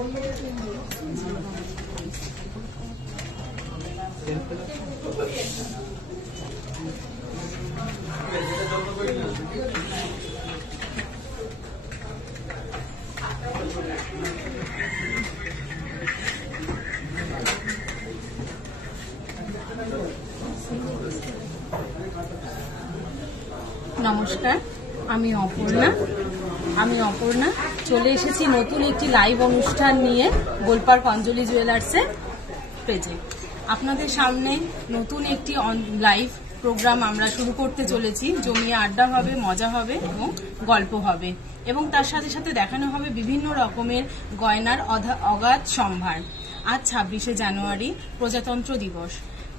নমস্কার, আমি অপর্ণা চলে এসেছি নতুন একটি লাইভ অনুষ্ঠান নিয়ে গোলপার্ক অঞ্জলি জুয়েলার্সের পেজে। আপনাদের সামনে নতুন একটি লাইভ প্রোগ্রাম আমরা শুরু করতে চলেছি। জমিয়ে আড্ডা হবে, মজা হবে এবং গল্প হবে, এবং তার সাথে সাথে দেখানো হবে বিভিন্ন রকমের গয়নার অগাধ সম্ভার। আজ 26শে জানুয়ারি প্রজাতন্ত্র দিবস।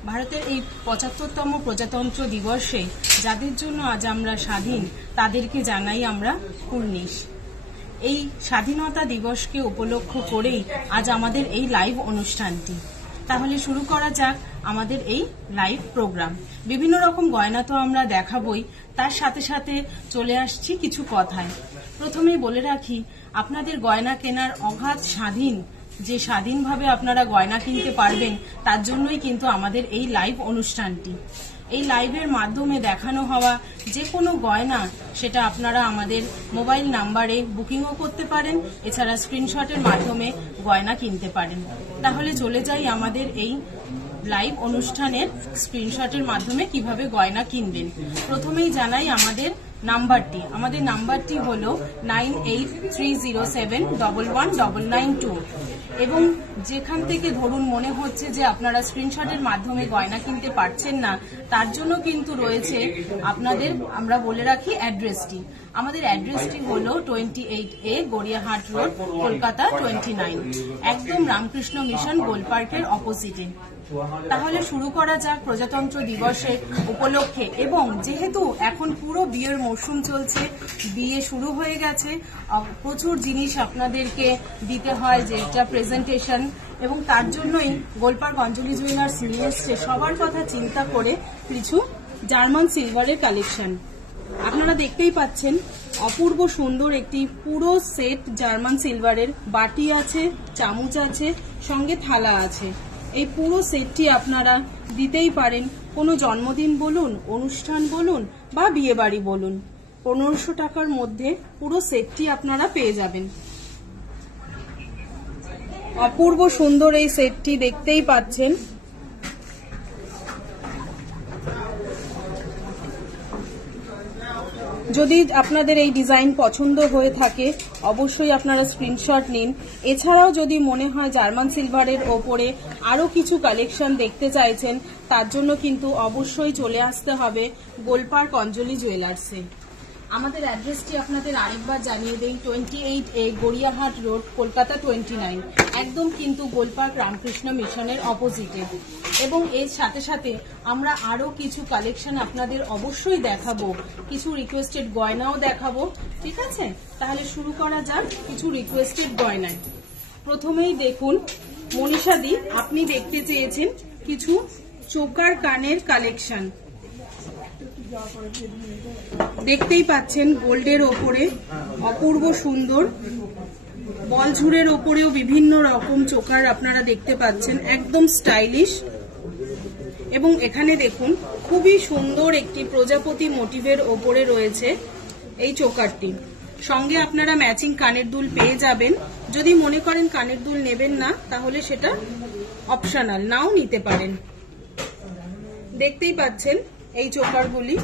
ভারতের এই 75তম প্রজাতন্ত্র দিবসে যাদের জন্য আজ আমরা স্বাধীন, তাদেরকে জানাই আমরা কুর্নিশ। এই স্বাধীনতা দিবসকে উপলক্ষ করেই আজ আমাদের এই লাইভ অনুষ্ঠানটি। তাহলে শুরু করা যাক আমাদের এই লাইভ প্রোগ্রাম। বিভিন্ন রকম গয়না তো আমরা দেখাবই, তার সাথে সাথে চলে আসছি কিছু কথায়। প্রথমেই বলে রাখি, আপনাদের গয়না কেনার অগাধ স্বাধীন, যে স্বাধীনভাবে আপনারা গয়না কিনতে পারবেন, তার জন্যই কিন্তু আমাদের এই লাইভ অনুষ্ঠানটি। এই লাইভের মাধ্যমে দেখানো হওয়া যে কোনো গয়না, সেটা আপনারা আমাদের মোবাইল নাম্বারে বুকিংও করতে পারেন, এছাড়া স্ক্রিনশটের মাধ্যমে গয়না কিনতে পারেন। তাহলে চলে যাই আমাদের এই লাইভ অনুষ্ঠানের স্ক্রিনশটের মাধ্যমে কিভাবে গয়না কিনবেন। প্রথমেই জানাই আমাদের নাম্বারটি হলো 9830711992। এবং যেখান থেকে ধরুন মনে হচ্ছে যে আপনারা স্ক্রিনশটের মাধ্যমে গয়না কিনতে পারছেন না, তার জন্য কিন্তু রয়েছে আপনাদের, আমরা বলে রাখি অ্যাড্রেসটি। আমাদের অ্যাড্রেসটি হলো 28A গড়িয়াহাট রোড, কলকাতা 29, একদম রামকৃষ্ণ মিশন গোলপার্কের অপোজিটে। তাহলে শুরু করা যাক প্রজাতন্ত্র দিবসের উপলক্ষে। এবং যেহেতু এখন পুরো বিয়ের মরশুম চলছে, বিয়ে শুরু হয়ে গেছে, প্রচুর জিনিস আপনাদেরকে দিতে হয়, যেটা প্রেজেন্টেশন, এবং তার জন্যই গোলপার্ক অঞ্জলি জুয়েলার্স নিয়ে এসছে সবার কথা চিন্তা করে কিছু জার্মান সিলভারের কালেকশন। আপনারা দেখতেই পাচ্ছেন অপূর্ব সুন্দর একটি পুরো সেট জার্মান সিলভারের। বাটি আছে, চামচ আছে, সঙ্গে থালা আছে। এই পুরো সেটটি আপনারা দিতেই পারেন, কোনো জন্মদিন বলুন, অনুষ্ঠান বলুন বা বিয়ে বাড়ি বলুন। 1500 টাকার মধ্যে পুরো সেটটি আপনারা পেয়ে যাবেন। অপূর্ব সুন্দর এই সেটটি দেখতেই পাচ্ছেন। যদি আপনাদের এই ডিজাইন পছন্দ হয়ে থাকে, অবশ্যই আপনারা স্ক্রিনশট নিন। এছাড়াও যদি মনে হয় জার্মান সিলভারের ওপরে আরো কিছু কালেকশন দেখতে চাইছেন, তার জন্য কিন্তু অবশ্যই চলে আসতে হবে গোলপার্ক অঞ্জলি জুয়েলার্সে। আমাদের অ্যাড্রেসটি আপনাদের আরেকবার জানিয়ে দেই, 28A গড়িয়াহাট রোড, কলকাতা 29, একদম কিন্তু গোলপার্ক রামকৃষ্ণ মিশনের অপোজিটে। এবং এর সাথে সাথে আমরা আরো কিছু কালেকশন আপনাদের অবশ্যই দেখাবো, কিছু রিকোয়েস্টেড গয়নাও দেখাবো। ঠিক আছে, তাহলে শুরু করা যাক কিছু রিকোয়েস্টেড গয়নায়। প্রথমেই দেখুন, মনীষাদি আপনি দেখতে চেয়েছেন কিছু চোকার কানের কালেকশন। দেখতেই পাচ্ছেন গোল্ডের ওপরে অপূর্ব সুন্দর, বলঝুরের ওপরেও বিভিন্ন রকম চোকার আপনারা দেখতে পাচ্ছেন, একদম স্টাইলিশ। এবং এখানে দেখুন খুবই সুন্দর একটি প্রজাপতি মোটিভের ওপরে রয়েছে এই চোকারটি। সঙ্গে আপনারা ম্যাচিং কানের দুল পেয়ে যাবেন। যদি মনে করেন কানের দুল নেবেন না, তাহলে সেটা অপশনাল, নাও নিতে পারেন। দেখতেই পাচ্ছেন এই চোকারগুলি,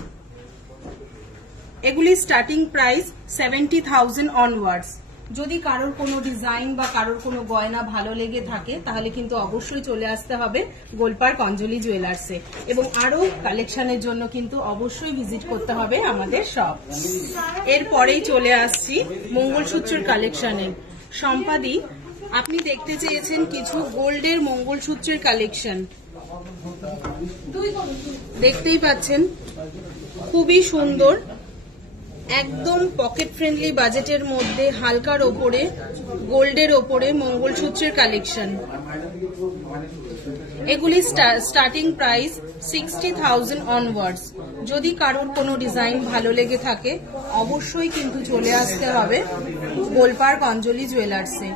এগুলি স্টার্টিং প্রাইস 70,000 অনওয়ার্ডস। যদি কারোর কোনো ডিজাইন বা কারোর কোনো গয়না ভালো লেগে থাকে, তাহলে কিন্তু অবশ্যই চলে আসতে হবে গোলপার্ক অঞ্জলি জুয়েলার্সে। এবং আরো কালেকশনের জন্য কিন্তু অবশ্যই ভিজিট করতে হবে আমাদের শপ। এরপরেই চলে আসছি মঙ্গলসূত্রের কালেকশনে। সম্পাদি আপনি দেখতে চেয়েছেন কিছু গোল্ডের মঙ্গলসূত্রের কালেকশন। দেখতেই পাচ্ছেন খুবই সুন্দর, একদম পকেট ফ্রেন্ডলি বাজেটের মধ্যে হালকার ওপরে গোল্ডের ওপরে মঙ্গলসূত্রের কালেকশন। এগুলি স্টার্টিং প্রাইস 60,000 অনওয়ার্ডস। যদি কারোর কোনো ডিজাইন ভালো লেগে থাকে, অবশ্যই কিন্তু চলে আসতে হবে গোলপার্ক অঞ্জলি জুয়েলার্সে।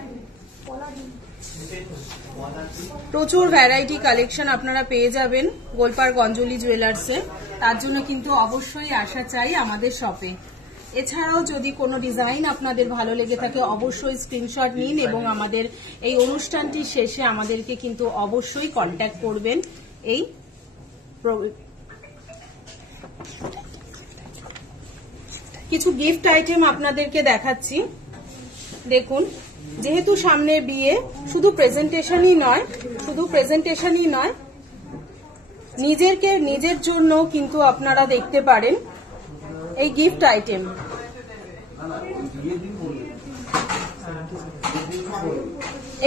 প্রচুর ভ্যারাইটি কালেকশন আপনারা পেয়ে যাবেন গোলপার্ক অঞ্জলি জুয়েলার্সে। তার জন্য কিন্তু অবশ্যই আসা চাই আমাদের শপে। এছাড়াও যদি কোনো ডিজাইন আপনাদের ভালো লেগে থাকে অবশ্যই স্ক্রিনশট নিন এবং আমাদের এই অনুষ্ঠানটির শেষে আমাদেরকে কিন্তু অবশ্যই কন্ট্যাক্ট করবেন। এই কিছু গিফট আইটেম আপনাদেরকে দেখাচ্ছি। দেখুন, যেহেতু সামনে বিয়ে, শুধু প্রেজেন্টেশনই নয়, নিজের জন্য কিন্তু আপনারা দেখতে পারেন এই গিফট আইটেম।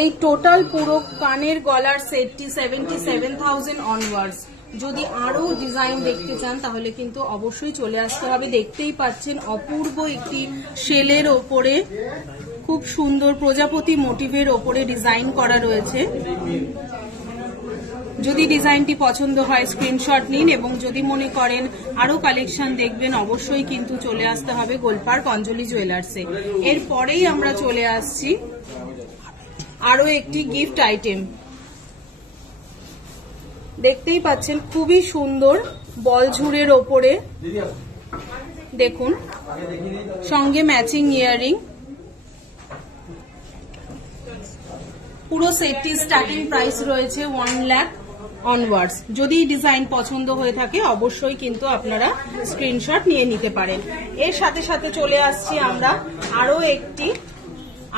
এই টোটাল পুরো কানের গলার সেটটি 77,000 অনওয়ার্ডস। যদি আরো ডিজাইন দেখতে চান তাহলে কিন্তু অবশ্যই চলে আসতে হবে। দেখতেই পাচ্ছেন অপূর্ব একটি শেলের ওপরে খুব সুন্দর প্রজাপতি মোটিভের ওপরে ডিজাইন করা রয়েছে। যদি ডিজাইনটি পছন্দ হয় স্ক্রিনশট নিন এবং যদি মনে করেন আরো কালেকশন দেখবেন অবশ্যই কিন্তু চলে আসতে হবে গোলপার্ক অঞ্জলি জুয়েলার্সে। এরপরেই আমরা চলে আসছি আরো একটি গিফট আইটেম। দেখতেই পাচ্ছেন খুবই সুন্দর বলঝুরের ওপরে, দেখুন, সঙ্গে ম্যাচিং ইয়ারিং। পুরো সেটটি স্টার্টিং প্রাইস রয়েছে 1 লাখ অনওয়ার্ডস। যদি ডিজাইন পছন্দ হয়ে থাকে অবশ্যই কিন্তু আপনারা স্ক্রিনশট নিয়ে নিতে পারেন। এর সাথে সাথে চলে আসছি আমরা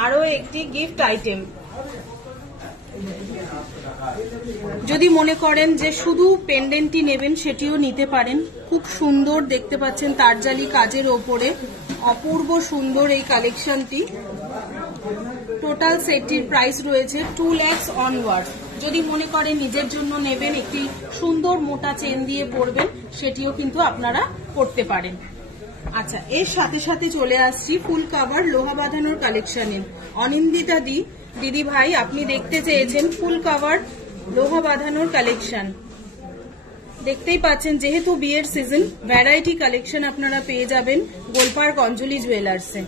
আরো একটি গিফট আইটেম। যদি মনে করেন যে শুধু পেন্ডেন্টই নেবেন সেটিও নিতে পারেন। খুব সুন্দর দেখতে পাচ্ছেন তারজালি কাজের ওপরে অপূর্ব সুন্দর এই কালেকশনটি। টোটাল সেটটির প্রাইস রয়েছে 2 লাখ অনওয়ার্ড। যদি মনে করেন নিজের জন্য নেবেন, একটি সুন্দর মোটা চেন দিয়ে পরবেন, সেটিও কিন্তু আপনারা করতে পারেন। আচ্ছা, এর সাথে সাথে চলে আসছি ফুল কাভার লোহা বাঁধানোর কালেকশনে। অনিন্দিতা দিদি ভাই, আপনি দেখতে চেয়েছেন ফুল কাভার লোহা বাঁধানোর কালেকশন। দেখতেই পাচ্ছেন যেহেতু বিয়ের সিজন, ভ্যারাইটি কালেকশন আপনারা পেয়ে যাবেন গোলপার্ক অঞ্জলি জুয়েলার্সে।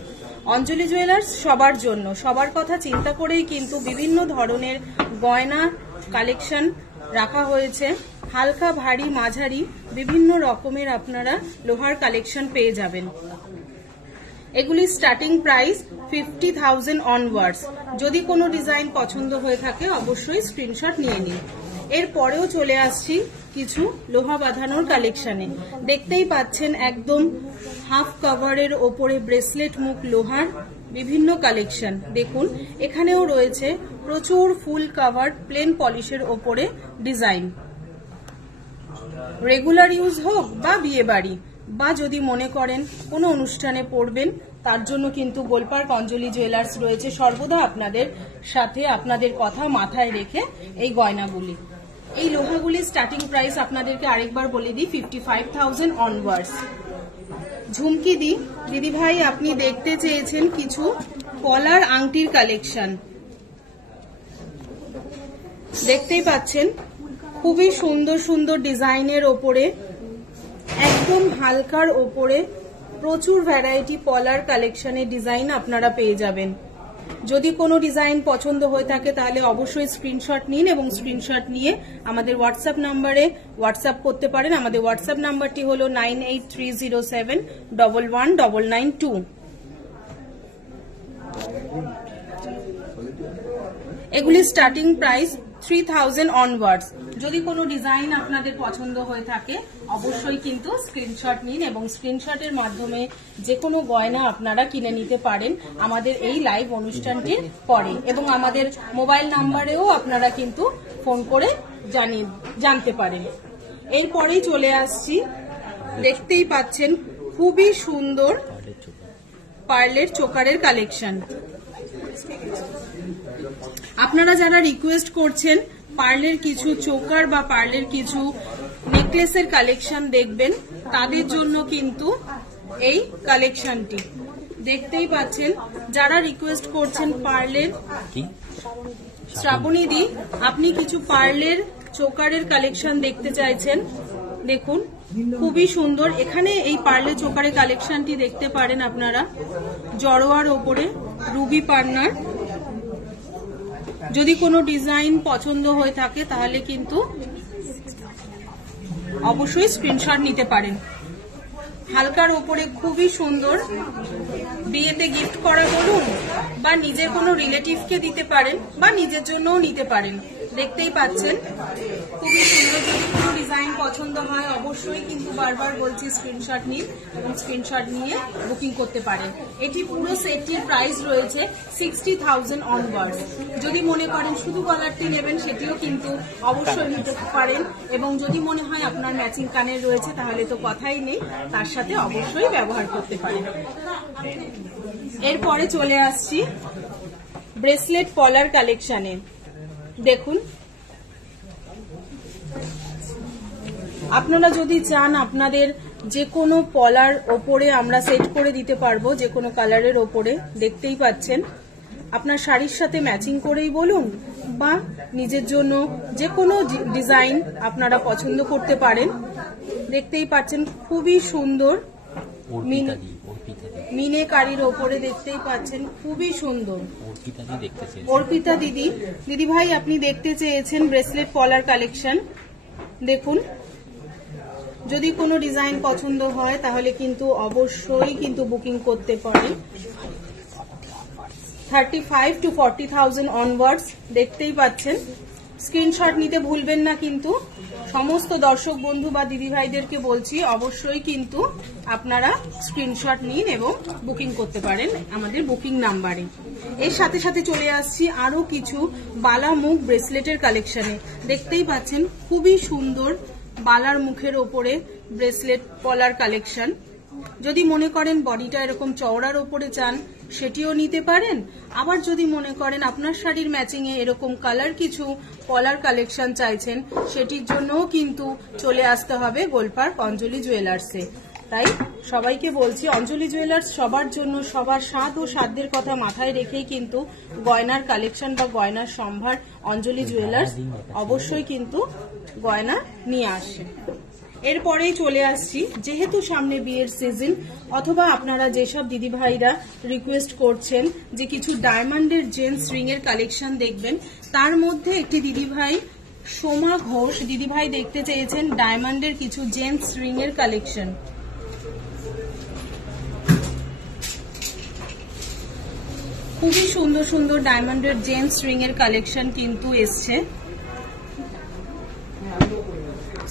অঞ্জলি জুয়েলার্স সবার জন্য, সবার কথা চিন্তা করেই কিন্তু বিভিন্ন ধরনের গয়না কালেকশন রাখা হয়েছে। হালকা, ভারী, মাঝারি বিভিন্ন রকমের আপনারা লোহার কালেকশন পেয়ে যাবেন। এগুলি স্টার্টিং প্রাইস 50,000 অনওয়ার্ডস। যদি কোনো ডিজাইন পছন্দ হয়ে থাকে অবশ্যই স্ক্রিনশট নিয়ে নিন। এরপরেও চলে আসছি কিছু লোহা বাঁধানোর কালেকশনে। দেখতেই পাচ্ছেন একদম হাফ কভারের ওপরে ব্রেসলেট মুখ লোহার বিভিন্ন কালেকশন। দেখুন, এখানেও রয়েছে প্রচুর ফুল কাভার প্লেন পলিশের ওপরে ডিজাইন। রেগুলার ইউজ হোক বা বিয়ে বাড়ি বা যদি মনে করেন কোনো অনুষ্ঠানে পরবেন, তার জন্য কিন্তু গোলপার্ক অঞ্জলি জুয়েলার্স রয়েছে সর্বদা আপনাদের সাথে, আপনাদের কথা মাথায় রেখে এই গয়নাগুলি। এই লোহাগুলি স্টার্টিং প্রাইস আপনাদেরকে আরেকবার বলে দিই 55,000 অনওয়ার্ডস। ঝুমকি দিদি ভাই, আপনি দেখতে চেয়েছেন কিছু পলার আংটির কালেকশন। দেখতেই পাচ্ছেন খুবই সুন্দর সুন্দর ডিজাইনের ওপরে, একদম হালকার ওপরে প্রচুর ভ্যারাইটি পলার কালেকশনের ডিজাইন আপনারা পেয়ে যাবেন। যদি কোনো ডিজাইন পছন্দ হয়ে থাকে তাহলে অবশ্যই স্ক্রিনশট নিন এবং স্ক্রিনশট নিয়ে আমাদের হোয়াটসঅ্যাপ নাম্বারে হোয়াটসঅ্যাপ করতে পারেন। আমাদের হোয়াটসঅ্যাপ নাম্বারটি হলো 9830711992। এগুলি স্টার্টিং প্রাইস 3,000 অনওয়ার্ডস। যদি কোনো ডিজাইন আপনাদের পছন্দ হয়ে থাকে অবশ্যই কিন্তু স্ক্রিনশট নিন এবং স্ক্রিনশটের মাধ্যমে যে কোনো গয়না আপনারা কিনে নিতে পারেন আমাদের এই লাইভ অনুষ্ঠানটির পরে, এবং আমাদের মোবাইল নাম্বারেও আপনারা কিন্তু ফোন করে জানতে পারেন। এরপরেই চলে আসছি, দেখতেই পাচ্ছেন খুবই সুন্দর পার্লের চোকারের কালেকশন। আপনারা যারা রিকোয়েস্ট করছেন পার্লের কিছু চোকার বা পার্লের কিছু নেকলেসের কালেকশন দেখবেন, তাদের জন্য কিন্তু এই কালেকশনটি। দেখতেই পাচ্ছেন যারা রিকোয়েস্ট করছেন পার্লের, শ্রাবণী দি আপনি কিছু পার্লের চোকারের কালেকশন দেখতে চাইছেন, দেখুন খুবই সুন্দর। এখানে এই পার্লের চোকারের কালেকশনটি দেখতে পারেন আপনারা, জড়োয়ার ওপরে রুবি পান্নার যদি কোনো ডিজাইন পছন্দ হয়ে থাকে তাহলে কিন্তু অবশ্যই স্ক্রিনশট নিতে পারেন। হালকার উপরে খুবই সুন্দর, বিয়েতে গিফট করা বলুন বা নিজের কোনো রিলেটিভকে দিতে পারেন বা নিজের জন্যও নিতে পারেন। দেখতেই পাচ্ছেন খুবই সুন্দর। যদি কোনো ডিজাইন পছন্দ হয় অবশ্যই কিন্তু বারবার বলছি স্ক্রিনশট নিন এবং স্ক্রিনশট নিয়ে বুকিং করতে পারেন। এটি পুরো সেটটির প্রাইস রয়েছে 60,000 অনওয়ার্ডস। যদি মনে করেন শুধু গলারটি নেবেন সেটিও কিন্তু অবশ্যই নিতে পারেন, এবং যদি মনে হয় আপনার ম্যাচিং কানের রয়েছে তাহলে তো কথাই নেই, তার সাথে অবশ্যই ব্যবহার করতে পারেন। এরপরে চলে আসছি ব্রেসলেট পলার কালেকশনে। দেখুন, আপনারা যদি চান আপনাদের যে কোনো পলার ওপরে আমরা সেট করে দিতে পারবো, যে কোনো কালারের ওপরে। দেখতেই পাচ্ছেন আপনার শাড়ির সাথে ম্যাচিং করেই বলুন বা নিজের জন্য যে কোনো ডিজাইন আপনারা পছন্দ করতে পারেন। দেখতেই পাচ্ছেন খুবই সুন্দর মিনেকারির ওপরে, দেখতেই পাচ্ছেন খুবই সুন্দর। অর্পিতা দিদি ভাই আপনি দেখতে চেয়েছেন ব্রেসলেট পলার কালেকশন। দেখুন, যদি কোনো ডিজাইন পছন্দ হয় তাহলে কিন্তু অবশ্যই কিন্তু বুকিং করতে পারেন। 35 to 40,000 অনওয়ার্ডস। দেখতেই পাচ্ছেন, স্ক্রিনশট নিতে ভুলবেন না কিন্তু। সমস্ত দর্শক বন্ধু বা দিদি ভাইদেরকে বলছি অবশ্যই কিন্তু আপনারা স্ক্রিনশট নিন এবং বুকিং করতে পারেন আমাদের বুকিং নাম্বারে। এর সাথে সাথে চলে আসছি আরো কিছু বালা মুখ ব্রেসলেটের কালেকশনে। দেখতেই পাচ্ছেন খুবই সুন্দর বালার মুখের ওপরে ব্রেসলেট পলার কালেকশন। যদি মনে করেন বডিটা এরকম চওড়ার ওপরে চান সেটিও নিতে পারেন, আবার যদি মনে করেন আপনার শাড়ির ম্যাচিং এ এরকম কালার কিছু পলার কালেকশন চাইছেন সেটির জন্যও কিন্তু চলে আসতে হবে গোলপার্ক অঞ্জলি জুয়েলার্সে। তাই সবাইকে বলছি অঞ্জলি জুয়েলার্স সবার জন্য, সবার স্বাদ ও সাধ্যের কথা মাথায় রেখেই কিন্তু গয়নার কালেকশন বা গয়নার সম্ভার অঞ্জলি জুয়েলার্স অবশ্যই কিন্তু গয়না নিয়ে আসে। এরপরেই চলে আসছি, যেহেতু সামনে বিয়ের সিজন, অথবা আপনারা যেসব দিদি ভাইরা রিকোয়েস্ট করছেন যে কিছু ডায়মন্ডের জেন্টস রিং এর কালেকশন দেখবেন, তার মধ্যে একটি দিদি ভাই সোমা ঘোষ দিদি ভাই দেখতে চেয়েছেন ডায়মন্ডের কিছু জেন্টস রিং এর কালেকশন। খুবই সুন্দর সুন্দর ডায়মন্ডের জেন্টস রিং এর কালেকশন কিন্তু এসছে।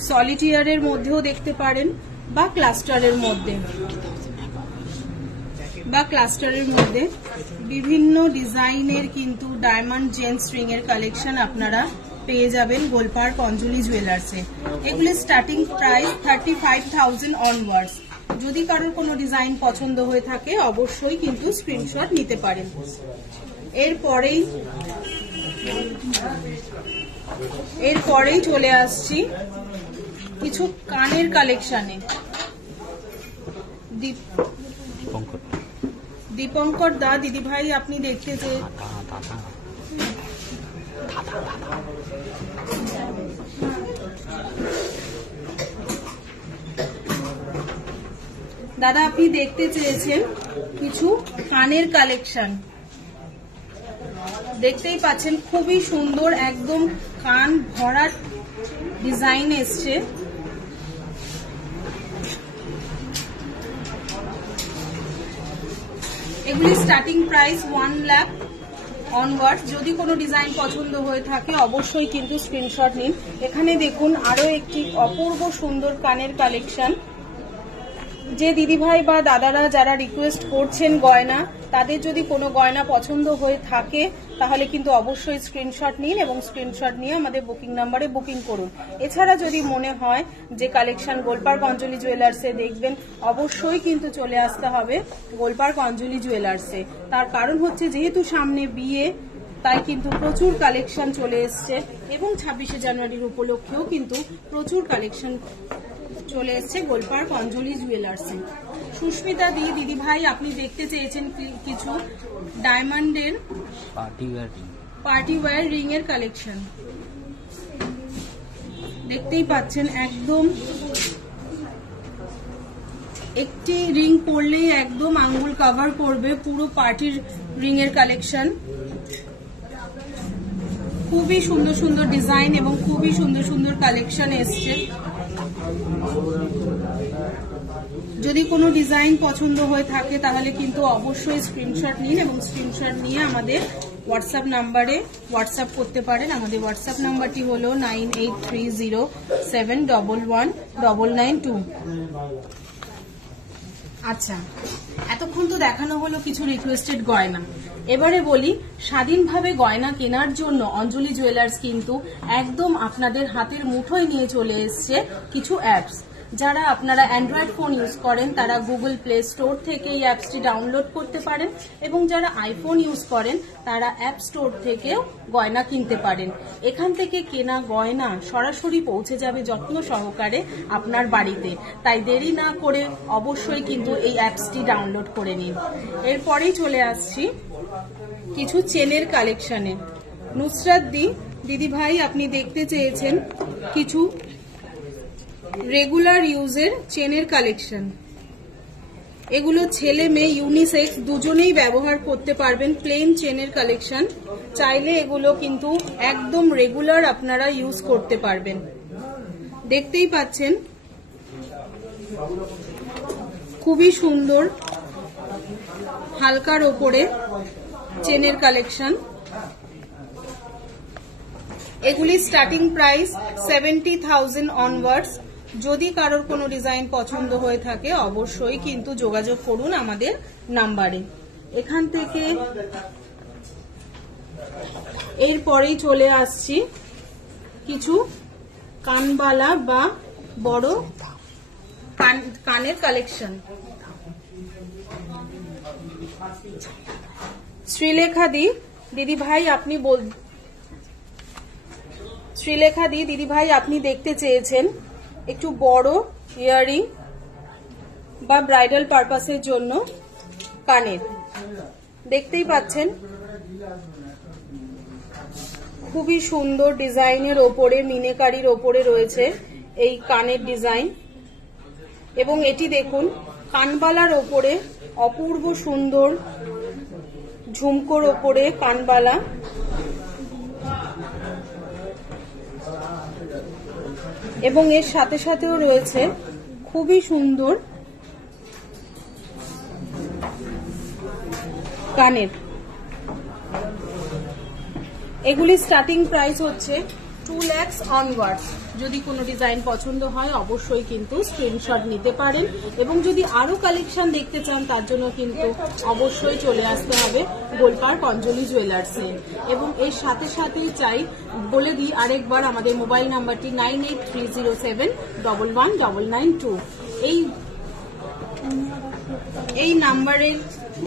সলিটিয়ারের মধ্যেও দেখতে পারেন বা ক্লাস্টারের মধ্যে বিভিন্ন ডিজাইনের কিন্তু ডায়মন্ড জেন্টস রিং এর কালেকশন আপনারা পেয়ে যাবেন গোলপার্ক অঞ্জলি জুয়েলার্সে। এগুলি স্টার্টিং প্রাইস 35,000 অনওয়ার্ডস। যদি কারোর কোনো ডিজাইন পছন্দ হয়ে থাকে অবশ্যই কিন্তু স্ক্রিনশট নিতে পারেন। এরপরেই চলে আসছি কিছু কানের কালেকশনে। দীপঙ্কর দা দিদি ভাই আপনি দেখতে চেয়ে দাদা আপনি দেখতে চেয়েছেন কিছু কানের কালেকশন। দেখতেই পাচ্ছেন খুবই সুন্দর একদম কান ভরা ডিজাইন এসছে। এগুলি স্টার্টিং প্রাইস 1 লাখ অনওয়ার্ড। যদি কোনো ডিজাইন পছন্দ হয়ে থাকে অবশ্যই কিন্তু স্ক্রিনশট নিন। এখানে দেখুন আরো একটি অপূর্ব সুন্দর কানের কালেকশন। যে দিদিভাই বা দাদারা যারা রিকোয়েস্ট করছেন গয়না, তাদের যদি কোনো গয়না পছন্দ হয়ে থাকে তাহলে কিন্তু অবশ্যই স্ক্রিনশট নিন এবং স্ক্রিনশট নিয়ে আমাদের বুকিং নাম্বারে বুকিং করুন। এছাড়া যদি মনে হয় যে কালেকশন গোলপার্ক অঞ্জলি জুয়েলার্সে দেখবেন অবশ্যই কিন্তু চলে আসতে হবে গোলপার্ক অঞ্জলি জুয়েলার্সে। তার কারণ হচ্ছে যেহেতু সামনে বিয়ে, তাই কিন্তু প্রচুর কালেকশন চলে এসছে এবং 26শে জানুয়ারির উপলক্ষেও কিন্তু প্রচুর কালেকশন চলে এসছে গোলপার্ক অঞ্জলি জুয়েলার্সে। সুস্মিতা দিদি ভাই আপনি দেখতে চেয়েছেন কিছু ডায়মন্ডের পার্টি ওয়্যার রিং এর কালেকশন। দেখতেই পাচ্ছেন একদম একটি রিং পরলেই একদম আঙ্গুল কভার করবে, পুরো পার্টির রিং এর কালেকশন। খুবই সুন্দর সুন্দর ডিজাইন এবং খুবই সুন্দর সুন্দর কালেকশন এসছে। যদি কোনো ডিজাইন পছন্দ হয়ে থাকে তাহলে কিন্তু অবশ্যই স্ক্রিনশট নিন এবং স্ক্রিনশট নিয়ে আমাদের হোয়াটসঅ্যাপ নাম্বারে হোয়াটসঅ্যাপ করতে পারেন। আমাদের হোয়াটসঅ্যাপ নাম্বারটি হলো 9830711992। আচ্ছা, এতক্ষণ তো দেখানো হলো কিছু রিকোয়েস্টেড গয়না। এবারে বলি, স্বাধীনভাবে গয়না কেনার জন্য অঞ্জলি জুয়েলার্স কিন্তু একদম আপনাদের হাতের মুঠোয় নিয়ে চলে এসছে কিছু অ্যাপস। যারা আপনারা অ্যান্ড্রয়েড ফোন ইউজ করেন তারা গুগল প্লে স্টোর থেকে এই অ্যাপসটি ডাউনলোড করতে পারেন এবং যারা আইফোন ইউজ করেন তারা অ্যাপ স্টোর থেকেও গয়না কিনতে পারেন। এখান থেকে কেনা গয়না সরাসরি পৌঁছে যাবে যত্ন সহকারে আপনার বাড়িতে। তাই দেরি না করে অবশ্যই কিন্তু এই অ্যাপসটি ডাউনলোড করে নিন। এরপরেই চলে আসছি কিছু চেনের কালেকশনে। নুসরাত দিদি ভাই আপনি দেখতে চেয়েছেন কিছু রেগুলার ইউজের চেনের কালেকশন। এগুলো ছেলে মেয়ে ইউনিসেক্স দুজনেই ব্যবহার করতে পারবেন। প্লেন চেনের কালেকশন, চাইলে এগুলো কিন্তু একদম রেগুলার আপনারা ইউজ করতে পারবেন। দেখতেই পাচ্ছেন খুবই সুন্দর হালকার ওপরে চেনের কালেকশন। এগুলি স্টার্টিং প্রাইস 70,000 অনওয়ার্ডস। যদি কারোর কোনো ডিজাইন পছন্দ হয়ে থাকে অবশ্যই কিন্তু যোগাযোগ করুন আমাদের নাম্বারে। এখান থেকে এরপরেই চলে আসছি কিছু কানবালা বা বড় কানের কালেকশন। শ্রীলেখা দিদি ভাই আপনি দেখতে চেয়েছেন একটু বড় ইয়াররিং বা ব্রাইডাল পারপাসের জন্য কানের। দেখতেই পাচ্ছেন খুবই সুন্দর ডিজাইনের ওপরে মিনেকারির ওপরে রয়েছে এই কানের ডিজাইন এবং এটি দেখুন কানবালার ওপরে অপূর্ব সুন্দর ঝুমকোর ওপরে কানবালা এবং এর সাথে সাথেও রয়েছে খুবই সুন্দর কানের। এগুলি স্টার্টিং প্রাইস হচ্ছে 2 লাখ অনওয়ার্ডস। যদি কোনো ডিজাইন পছন্দ হয় অবশ্যই কিন্তু স্ক্রিনশট নিতে পারেন এবং যদি আরো কালেকশন দেখতে চান তার জন্য কিন্তু অবশ্যই চলে আসতে হবে গোলপার্ক অঞ্জলি জুয়েলার্সে। এবং এর সাথে সাথেই চাই বলে দিই আরেকবার আমাদের মোবাইল নাম্বারটি 9830711992।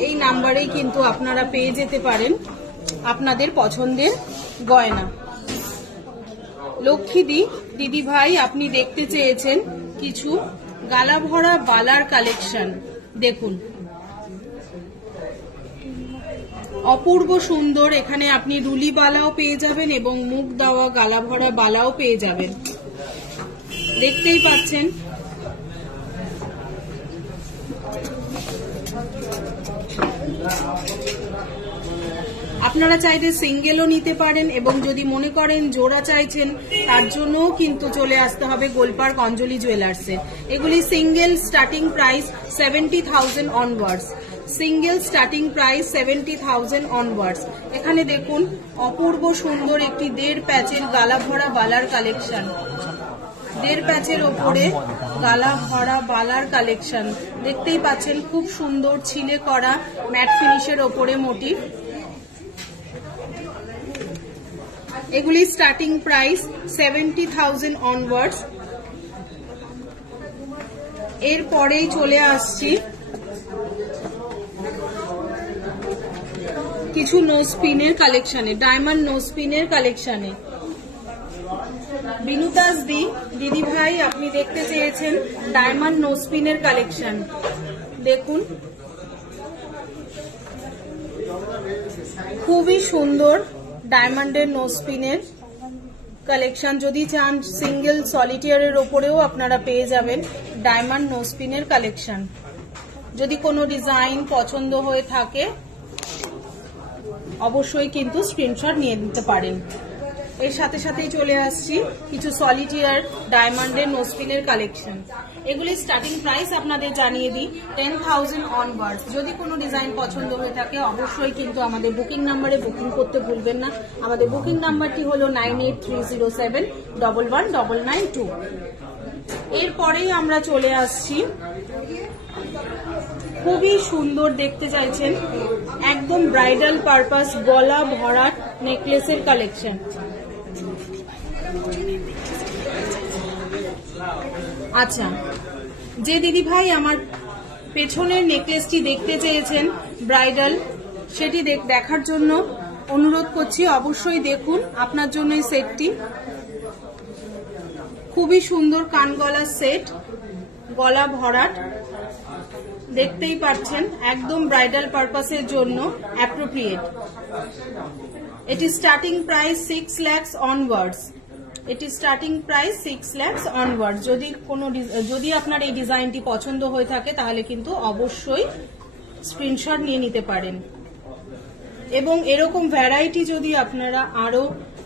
এই নাম্বারেই কিন্তু আপনারা পেয়ে যেতে পারেন আপনাদের পছন্দের গয়না। লক্ষ্মী দিদি ভাই আপনি দেখতে চেয়েছেন কিছু গালা ভরা বালার কালেকশন। দেখুন অপূর্ব সুন্দর, এখানে আপনি রুলি বালাও পেয়ে যাবেন এবং মুখ দেওয়া গালা ভরা বালাও পেয়ে যাবেন। দেখতেই পাচ্ছেন আপনারা চাইলে সিঙ্গেলও নিতে পারেন এবং যদি মনে করেন জোড়া চাইছেন তার জন্যও কিন্তু চলে আসতে হবে গোলপার্ক অঞ্জলি জুয়েলার্সে। এগুলি single starting price 70,000 onwards. Single starting price 70,000 onwards. এখানে দেখুন অপূর্ব সুন্দর একটি 1.5 প্যাচের গালা ভরা বালার কালেকশন। 1.5 প্যাচের ওপরে গালা ভরা বালার কালেকশন দেখতেই পাচ্ছেন, খুব সুন্দর ছিলে করা ম্যাট ফিনিশের ওপরে মোটিভ। এগুলি স্টার্টিং প্রাইস 70,000 অনওয়ার্ডস। এরপরেই চলে আসছি কিছু নোজ পিনের কালেকশনে, ডায়মন্ড নোজ পিনের কালেকশনে। বিনুতাস দিদি ভাই আপনি দেখতে চেয়েছেন ডায়মন্ড নোজ পিনের কালেকশন। দেখুন খুবই সুন্দর ডায়মন্ডের নোজ পিনের কালেকশন। যদি চান সিঙ্গেল সলিটিয়ারের ওপরেও আপনারা পেয়ে যাবেন ডায়মন্ড নোজ পিনের কালেকশন। যদি কোনো ডিজাইন পছন্দ হয়ে থাকে অবশ্যই কিন্তু স্ক্রিনশট নিয়ে নিতে পারেন। এর সাথে সাথেই চলে আসছি কিছু সলিটিয়ার ডায়মন্ডের নোজপিনের কালেকশন। এগুলি স্টার্টিং প্রাইস আপনাদের জানিয়ে দিই 10,000 অনওয়ার্ডস। যদি কোনো ডিজাইন পছন্দ হয়ে থাকে অবশ্যই কিন্তু আমাদের বুকিং নাম্বারে বুকিং করতে ভুলবেন না। আমাদের বুকিং নাম্বারটি হলো 9830711992। এরপরেই আমরা চলে আসছি খুবই সুন্দর দেখতে চাইছেন একদম ব্রাইডাল পারপাস গলা ভরাট নেকলেসের কালেকশন। আচ্ছা, যে দিদি ভাই আমার পেছনের নেকলেসটি দেখতে চেয়েছেন ব্রাইডাল, সেটি দেখার জন্য অনুরোধ করছি। অবশ্যই দেখুন আপনার জন্য এই সেটটি খুবই সুন্দর কানগলার সেট, গলা ভরাট, দেখতেই পাচ্ছেন একদম ব্রাইডাল পারপাসের জন্য অ্যাপ্রোপ্রিয়েট। এটি স্টার্টিং প্রাইস 6 লাখ অনওয়ার্ডস। এটি স্টার্টিং প্রাইস 6 লাখ অনওয়ার্ড। যদি আপনার এই ডিজাইনটি পছন্দ হয়ে থাকে তাহলে কিন্তু অবশ্যই স্ক্রিনশট নিয়ে নিতে পারেন। এবং এরকম ভ্যারাইটি যদি আপনারা আরো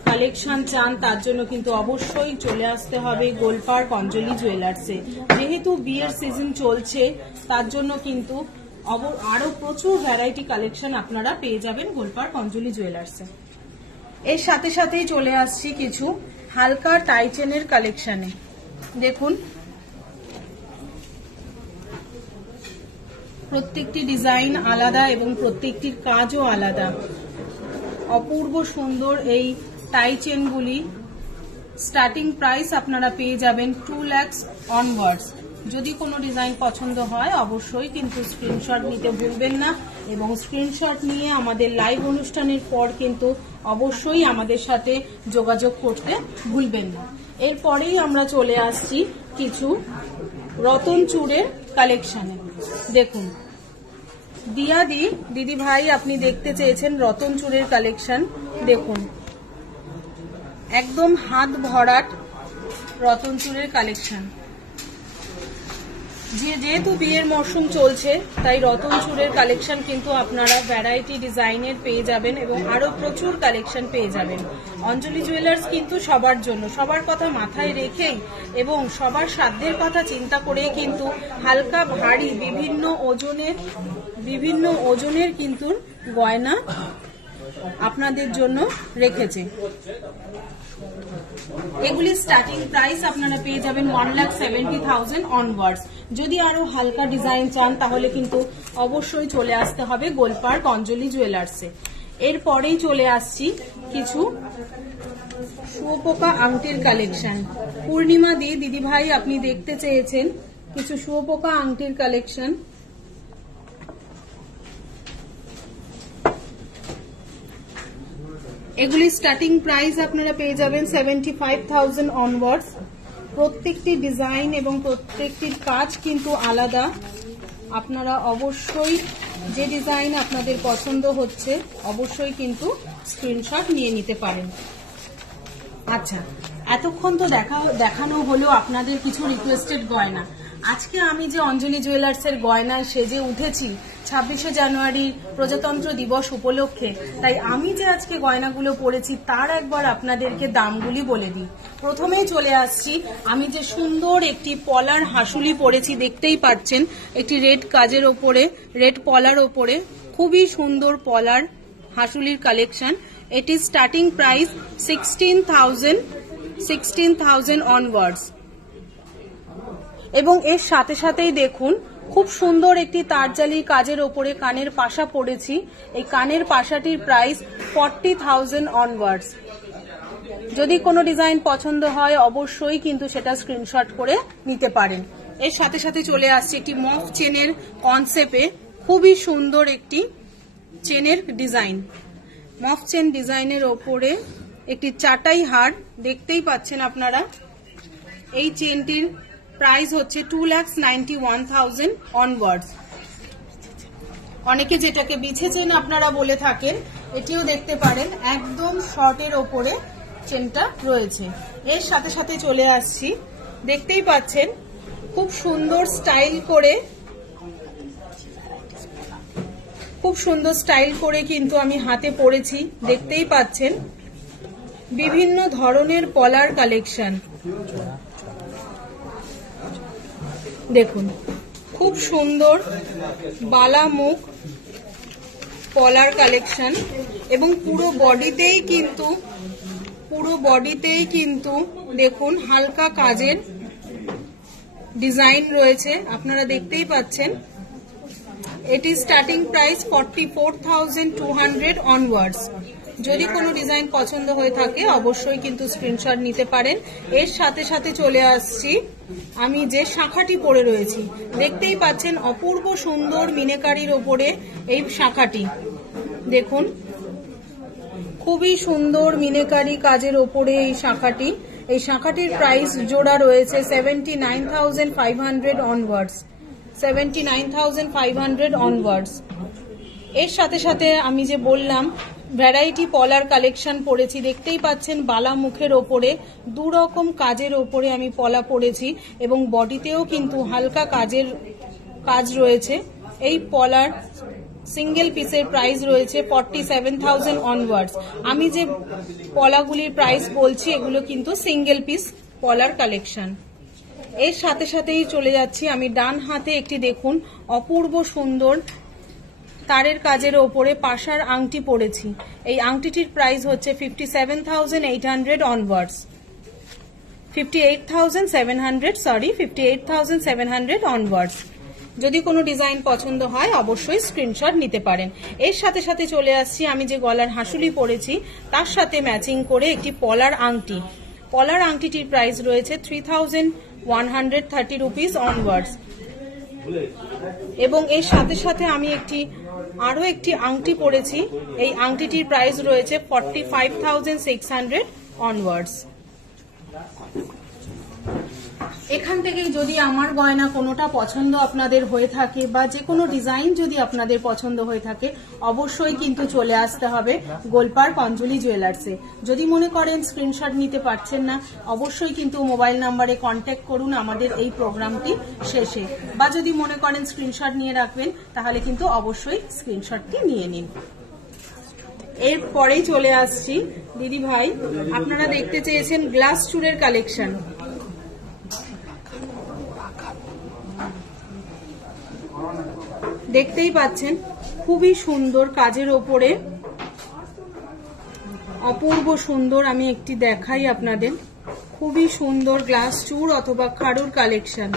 কালেকশন চান তার জন্য কিন্তু অবশ্যই চলে আসতে হবে গোলপার্ক অঞ্জলি জুয়েলার্সে। যেহেতু বিয়ের সিজন চলছে তার জন্য কিন্তু আরো প্রচুর ভ্যারাইটি কালেকশন আপনারা পেয়ে যাবেন গোলপার্ক অঞ্জলি জুয়েলার্সে। এর সাথে সাথেই চলে আসছি কিছু হালকা টাইচেনের কালেকশনে। দেখুন প্রত্যেকটি ডিজাইন আলাদা এবং প্রত্যেকটির কাজও আলাদা। অপূর্ব সুন্দর এই টাই চেনগুলি স্টার্টিং প্রাইস আপনারা পেয়ে যাবেন 2 লাখ অনওয়ার্ডস। যদি কোনো ডিজাইন পছন্দ হয় অবশ্যই কিন্তু স্ক্রিনশট নিতে ভুলবেন না এবং স্ক্রিনশট নিয়ে আমাদের লাইভ অনুষ্ঠানের পর কিন্তু অবশ্যই আমাদের সাথে যোগাযোগ করতে ভুলবেন না। এরপরেই আমরা চলে আসছি কিছু রতন চূড়ের কালেকশনে। দেখুন দিয়াদি দিদি ভাই আপনি দেখতে চেয়েছেন রতন চূড়ের কালেকশন। দেখুন একদম হাত ভরাট রতন চূড়ের কালেকশন। যেহেতু বিয়ের মরশুম চলছে তাই রতন চূড়ের কালেকশন কিন্তু আপনারা ভ্যারাইটি ডিজাইনের পেয়ে যাবেন এবং আরো প্রচুর কালেকশন পেয়ে যাবেন। অঞ্জলি জুয়েলার্স কিন্তু সবার জন্য, সবার কথা মাথায় রেখেই এবং সবার সাধ্যের কথা চিন্তা করেই কিন্তু হালকা ভারী বিভিন্ন ওজনের কিন্তু গয়না আপনাদের জন্য রেখেছে। এগুলি স্টার্টিং প্রাইস আপনারা পেয়ে যাবেন 1,70,000 অনওয়ার্ডস। যদি আরো হালকা ডিজাইন চান তাহলে কিন্তু অবশ্যই চলে আসতে হবে গোলপার্ক অঞ্জলি জুয়েলার্সে। এরপরেই চলে আসছি কিছু শুয়োপোকা আংটির কালেকশন। পূর্ণিমা দিদি ভাই আপনি দেখতে চেয়েছেন কিছু শুয়োপোকা আংটির কালেকশন। এগুলি স্টার্টিং প্রাইস আপনারা পেয়ে যাবেন 75,000 অনওয়ার্ডস। প্রত্যেকটি ডিজাইন এবং প্রত্যেকটির কাজ কিন্তু আলাদা। আপনারা অবশ্যই যে ডিজাইন আপনাদের পছন্দ হচ্ছে অবশ্যই কিন্তু স্ক্রিনশট নিয়ে নিতে পারেন। আচ্ছা, এতক্ষণ তো দেখানো হলো আপনাদের কিছু রিকোয়েস্টেড গয়না। আজকে আমি যে অঞ্জলি জুয়েলার্সের গয়নায় সেজে উঠেছি 26শে জানুয়ারি প্রজাতন্ত্র দিবস উপলক্ষে, তাই আমি যে আজকে গয়নাগুলো পরেছি তার একবার আপনাদেরকে দামগুলি বলে দিই। প্রথমেই চলে আসছি আমি যে সুন্দর একটি পলার হাসুলি পরেছি, দেখতেই পাচ্ছেন একটি রেড কাজের ওপরে, রেড পলার ওপরে খুবই সুন্দর পলার হাসুলির কালেকশন। এটি স্টার্টিং প্রাইস 16,000 অনওয়ার্ডস। এবং এর সাথে সাথেই দেখুন খুব সুন্দর একটি তারজালি কাজের ওপরে কানের পাশা পরেছি। এই কানের পাশাটির প্রাইস 40,000 অনওয়ার্ডস। যদি কোনো ডিজাইন পছন্দ হয় অবশ্যই কিন্তু সেটা স্ক্রিনশট করে নিতে পারেন। এর সাথে সাথে চলে আসছে একটি মফ চেনের কনসেপ্টে খুবই সুন্দর একটি চেনের ডিজাইন। মফ চেন ডিজাইনের ওপরে একটি চাটাই হার দেখতেই পাচ্ছেন আপনারা। এই চেনটির প্রাইস হচ্ছে 2,91,000 অনওয়ার্ডস। অনেকে যেটাকে বিছে চেন আপনারা বলে থাকেন, এটিও দেখতে পারেন একদম শর্টের ওপরে চেনটা রয়েছে। এর সাথে সাথে চলে আসছি, দেখতেই পাচ্ছেন খুব সুন্দর স্টাইল করে কিন্তু আমি হাতে পরেছি, দেখতেই পাচ্ছেন বিভিন্ন ধরনের পলার কালেকশন। দেখুন খুব সুন্দর বালা মুখ পলার কালেকশন এবং পুরো বডিতেই কিন্তু দেখুন হালকা কাজের ডিজাইন রয়েছে, আপনারা দেখতেই পাচ্ছেন। এটি স্টার্টিং প্রাইস 44,200 অনওয়ার্ডস। যদি কোনো ডিজাইন পছন্দ হয়ে থাকে অবশ্যই কিন্তু স্ক্রিনশট নিতে পারেন। এর সাথে সাথে চলে আসছি আমি যে শাখাটি পরে রয়েছি, দেখতেই পাচ্ছেন অপূর্ব সুন্দর মিনেকারির ওপরে এই শাখাটি। দেখুন খুবই সুন্দর মিনেকারি কাজের ওপরে এই শাখাটি। এই শাখাটির প্রাইস জোড়া রয়েছে 79,500 অনওয়ার্ডস। 79,500 অনওয়ার্ডস। এর সাথে সাথে আমি যে বললাম ভ্যারাইটি পলার কালেকশন পরেছি, দেখতেই পাচ্ছেন বালা মুখের ওপরে দুরকম কাজের ওপরে আমি পলা পরেছি এবং বডিতেও কিন্তু হালকা কাজ রয়েছে। এই পলার সিঙ্গেল পিসের প্রাইস রয়েছে 47,000 অনওয়ার্ডস। আমি যে পলাগুলির প্রাইস বলছি এগুলো কিন্তু সিঙ্গেল পিস পলার কালেকশন। এর সাথে সাথেই চলে যাচ্ছি আমি ডান হাতে একটি দেখুন অপূর্ব সুন্দর তারের কাজের ওপরে পাশার আংটি পরেছি। এই আংটিটির প্রাইস হচ্ছে 57,800 অনওয়ার্ডস। 58,700 অনওয়ার্ডস। যদি কোনো ডিজাইন পছন্দ হয় অবশ্যই স্ক্রিনশট নিতে পারেন। এর সাথে সাথে চলে আসছি আমি যে গলার হাসুলি পরেছি তার সাথে ম্যাচিং করে একটি পলার আংটি। পলার আংটিটির প্রাইস রয়েছে 3,130 রুপিস অনওয়ার্ডস। এবং এর সাথে সাথে আমি আরো একটি আংটি পরেছি। এই আংটিটির প্রাইস রয়েছে 45,600 অনওয়ার্ডস। এখান থেকে যদি আমার গয়না কোনোটা পছন্দ আপনাদের হয়ে থাকে বা যে কোনো ডিজাইন যদি আপনাদের পছন্দ হয়ে থাকে অবশ্যই কিন্তু চলে আসতে হবে গোলপার্ক অঞ্জলি জুয়েলার্সে। যদি মনে করেন স্ক্রিনশট নিতে পারছেন না অবশ্যই কিন্তু মোবাইল নাম্বারে কন্ট্যাক্ট করুন আমাদের এই প্রোগ্রামটি শেষে, বা যদি মনে করেন স্ক্রিনশট নিয়ে রাখবেন তাহলে কিন্তু অবশ্যই স্ক্রিনশটটি নিয়ে নিন। এরপরেই চলে আসছি দিদি ভাই, আপনারা দেখতে চেয়েছেন গ্লাস চুড়ের কালেকশন। দেখতেই পাচ্ছেন খুবই সুন্দর কাজের ওপরে অপূর্ব সুন্দর। আমি একটি দেখাই আপনাদের, খুবই সুন্দর গ্লাস চূড় অথবা খাড়ুর কালেকশন।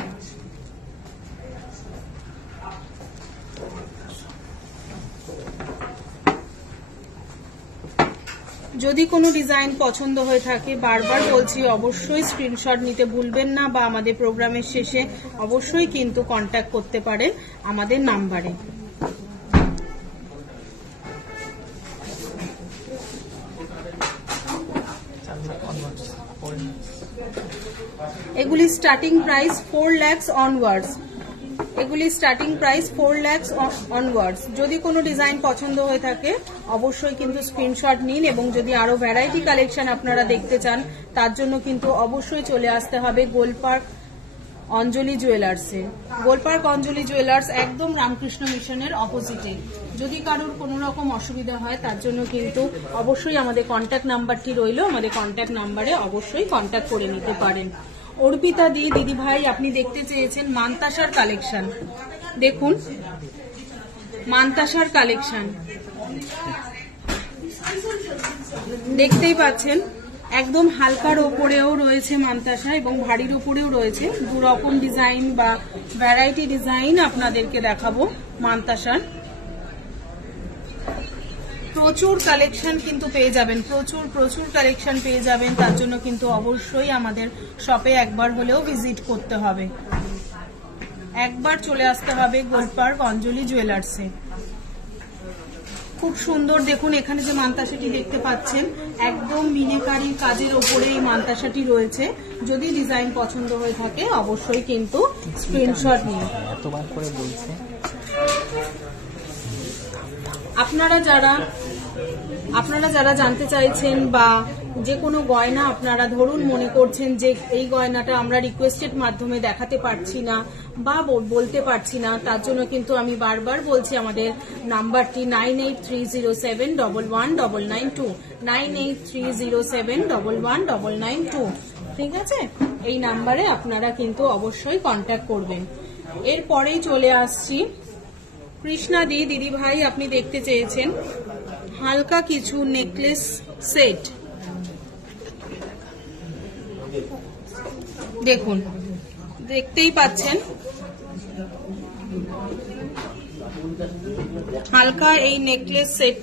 যদি কোনো ডিজাইন পছন্দ হয়ে থাকে বারবার বলছি অবশ্যই স্ক্রিনশট নিতে ভুলবেন না, বা আমাদের প্রোগ্রামের শেষে অবশ্যই কিন্তু কন্ট্যাক্ট করতে পারেন আমাদের নাম্বারে। এগুলি স্টার্টিং প্রাইস 4 লাখ অনওয়ার্ডস। এগুলি স্টার্টিং প্রাইস 4 লাখ অনওয়ার্ডস। যদি কোনো ডিজাইন পছন্দ হয়ে থাকে অবশ্যই কিন্তু স্ক্রিনশট নিন, এবং যদি আরো ভ্যারাইটি কালেকশন আপনারা দেখতে চান তার জন্য কিন্তু অবশ্যই চলে আসতে হবে গোলপার্ক অঞ্জলি জুয়েলার্সে। গোলপার্ক অঞ্জলি জুয়েলার্স একদম রামকৃষ্ণ মিশনের অপোজিটে। যদি কারোর কোনো রকম অসুবিধা হয় তার জন্য কিন্তু অবশ্যই আমাদের কন্ট্যাক্ট নাম্বারটি রইল, আমাদের কন্ট্যাক্ট নাম্বারে অবশ্যই কন্ট্যাক্ট করে নিতে পারেন। অর্পিতা দিদি ভাই আপনি দেখতে চেয়েছেন মানতাসার কালেকশন। দেখুন মানতাসার কালেকশন দেখতেই পাচ্ছেন, একদম হালকার ওপরেও রয়েছে মানতাসা এবং ভারীর ওপরেও রয়েছে। দুরকম ডিজাইন বা ভ্যারাইটি ডিজাইন আপনাদেরকে দেখাবো মানতাসার। প্রচুর কালেকশন কিন্তু পেয়ে যাবেন, প্রচুর কালেকশন পেয়ে যাবেন। তার জন্য কিন্তু অবশ্যই আমাদের শপে একবার হলেও ভিজিট করতে হবে, একবার চলে আসতে হবে গোলপার্ক অঞ্জলি জুয়েলার্সে। খুব সুন্দর দেখুন, এখানে যে মানতাসাটি দেখতে পাচ্ছেন একদম মিনেকারির কাজের ওপরে এই মানতাসাটি রয়েছে। যদি ডিজাইন পছন্দ হয়ে থাকে অবশ্যই কিন্তু স্ক্রিনশট নিন। আপনারা যারা আপনারা যারা জানতে চাইছেন বা যে কোনো গয়না আপনারা ধরুন মনে করছেন যে এই গয়নাটা আমরা রিকোয়েস্টেড মাধ্যমে দেখাতে পারছি না বা বলতে পারছি না, তার জন্য কিন্তু আমি বারবার বলছি আমাদের নাম্বারটি 9830711992 9830711992। ঠিক আছে, এই নাম্বারে আপনারা কিন্তু অবশ্যই কন্ট্যাক্ট করবেন। এরপরেই চলে আসছি কৃষ্ণা দিদি ভাই, আপনি দেখতে চেয়েছেন হালকা কিছু নেকলেস সেট। দেখুন, দেখতেই পাচ্ছেন হালকা এই নেকলেস সেট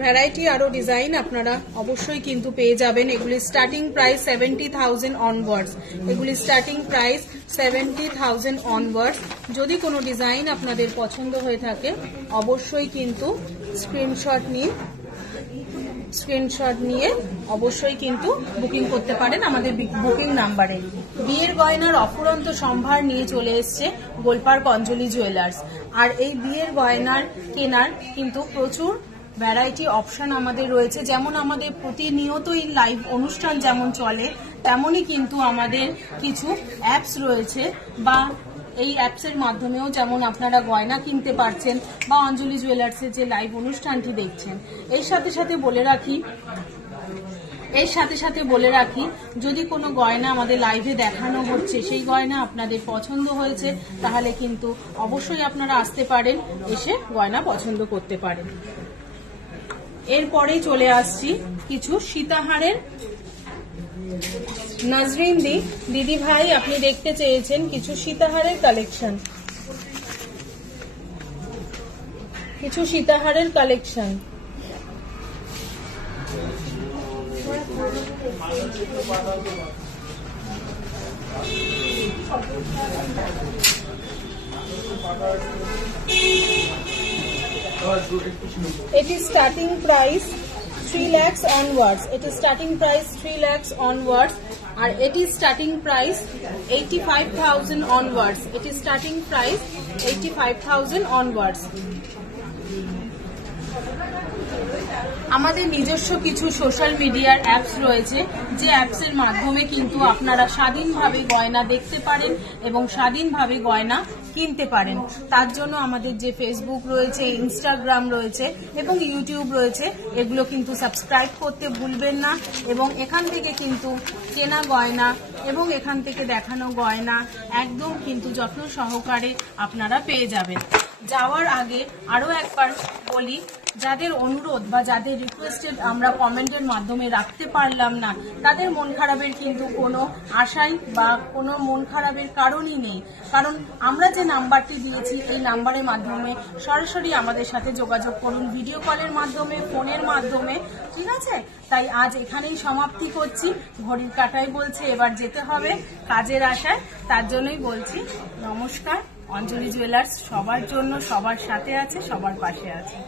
ভ্যারাইটি আরো ডিজাইন আপনারা অবশ্যই কিন্তু পেয়ে যাবেন। এগুলি স্টার্টিং প্রাইস 70,000 অনওয়ার্ডস, এগুলি স্টার্টিং প্রাইস 70,000 অনওয়ার্ডস। যদি কোনো ডিজাইন আপনাদের পছন্দ হয়ে থাকে অবশ্যই কিন্তু স্ক্রিনশট নিয়ে অবশ্যই কিন্তু বুকিং করতে পারেন আমাদের বুকিং নাম্বারে। বিয়ের গয়নার অফুরন্ত সম্ভার নিয়ে চলে এসছে গোলপার্ক অঞ্জলি জুয়েলার্স। আর এই বিয়ের গয়নার কেনার কিন্তু প্রচুর ভ্যারাইটি অপশন আমাদের রয়েছে। যেমন আমাদের প্রতিনিয়তই লাইভ অনুষ্ঠান যেমন চলে, তেমনই কিন্তু আমাদের কিছু অ্যাপস রয়েছে, বা এই অ্যাপসের মাধ্যমেও যেমন আপনারা গয়না কিনতে পারছেন বা অঞ্জলি জুয়েলার্সের যে লাইভ অনুষ্ঠানটি দেখছেন। এর সাথে সাথে বলে রাখি যদি কোনো গয়না আমাদের লাইভে দেখানো হচ্ছে সেই গয়না আপনাদের পছন্দ হয়েছে তাহলে কিন্তু অবশ্যই আপনারা আসতে পারেন, এসে গয়না পছন্দ করতে পারেন। এরপরেই চলে আসছি কিছু সীতাহারের। নাজরিন দিদি ভাই, আপনি দেখতে চেয়েছেন কিছু সীতাহারের collection, It is starting price 3 lakhs onwards. It is starting price 3 lakhs onwards. আর it is starting price 85,000 onwards. It is starting price 85,000 onwards. আমাদের নিজস্ব কিছু সোশ্যাল মিডিয়ার অ্যাপস রয়েছে, যে অ্যাপসের মাধ্যমে কিন্তু আপনারা স্বাধীনভাবে গয়না দেখতে পারেন এবং স্বাধীনভাবে গয়না কিনতে পারেন। তার জন্য আমাদের যে ফেসবুক রয়েছে, ইনস্টাগ্রাম রয়েছে এবং ইউটিউব রয়েছে, এগুলো কিন্তু সাবস্ক্রাইব করতে ভুলবেন না। এবং এখান থেকে কিন্তু কেনা গয়না এবং এখান থেকে দেখানো গয়না একদম কিন্তু যত্ন সহকারে আপনারা পেয়ে যাবেন। যাওয়ার আগে আরো একবার বলি, যাদের অনুরোধ বা যাদের রিকোয়েস্টেড আমরা কমেন্টের মাধ্যমে রাখতে পারলাম না, তাদের মন খারাপের কিন্তু কোনো আশাই বা কোনো মন খারাপের কারণই নেই। কারণ আমরা যে নাম্বারটি দিয়েছি এই নাম্বারের মাধ্যমে সরাসরি আমাদের সাথে যোগাযোগ করুন, ভিডিও কলের মাধ্যমে, ফোনের মাধ্যমে। ঠিক আছে, তাই আজ এখানেই সমাপ্তি করছি। ঘড়ির কাঁটায় বলছে এবার যেতে হবে কাজের আশায়, তার জন্যই বলছি নমস্কার। অঞ্জলি জুয়েলার্স সবার জন্য, সবার সাথে আছে, সবার পাশে আছে।